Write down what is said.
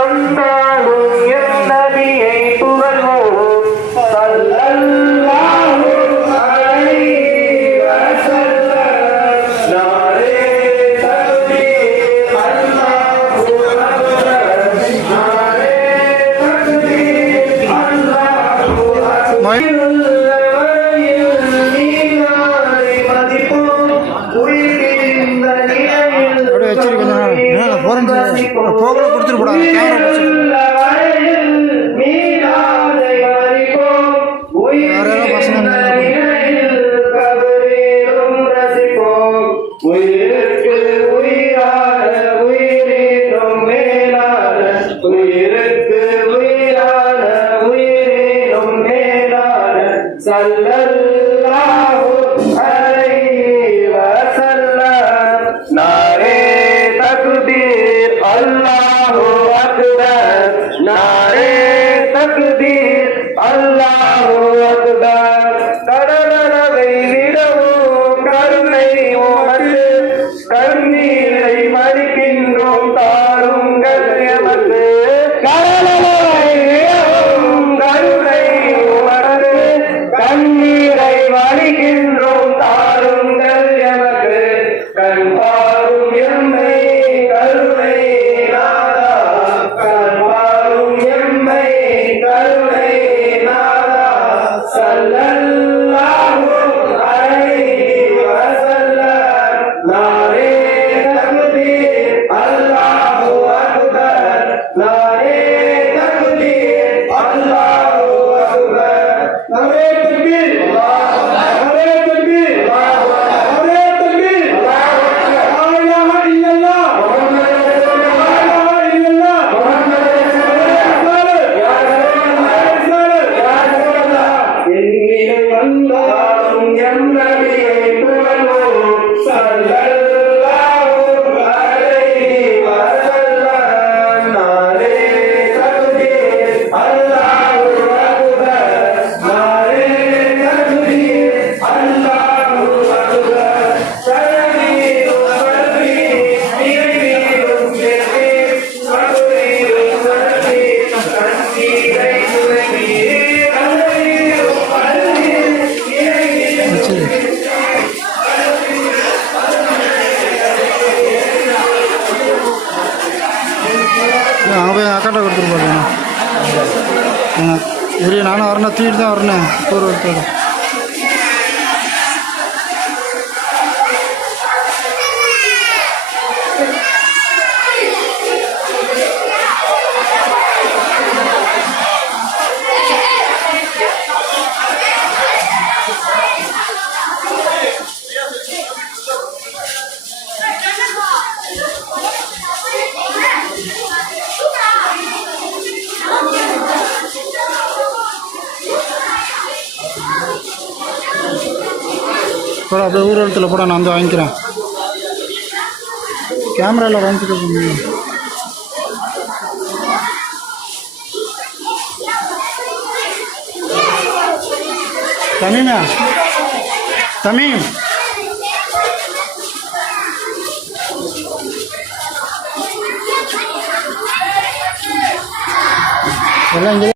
Sunday. போகல கொடுத்துட்டு போடாது சல்லல்லாஹு கருணை நாதா சல்லல் Lord, அங்கே போய் அக்காட்ட கொடுத்துட்டு போகிறேன் பெரிய நானும் வரணும் தூக்கிட்டு தான் வரணும் போர் ஒருத்தர் போட அப்படியே ஊரடத்தில் போட நான் வந்து வாங்கிக்கிறேன். கேமராவில் வாங்கிட்டு இருக்கேன் தமிமா தமிம் எல்லாம்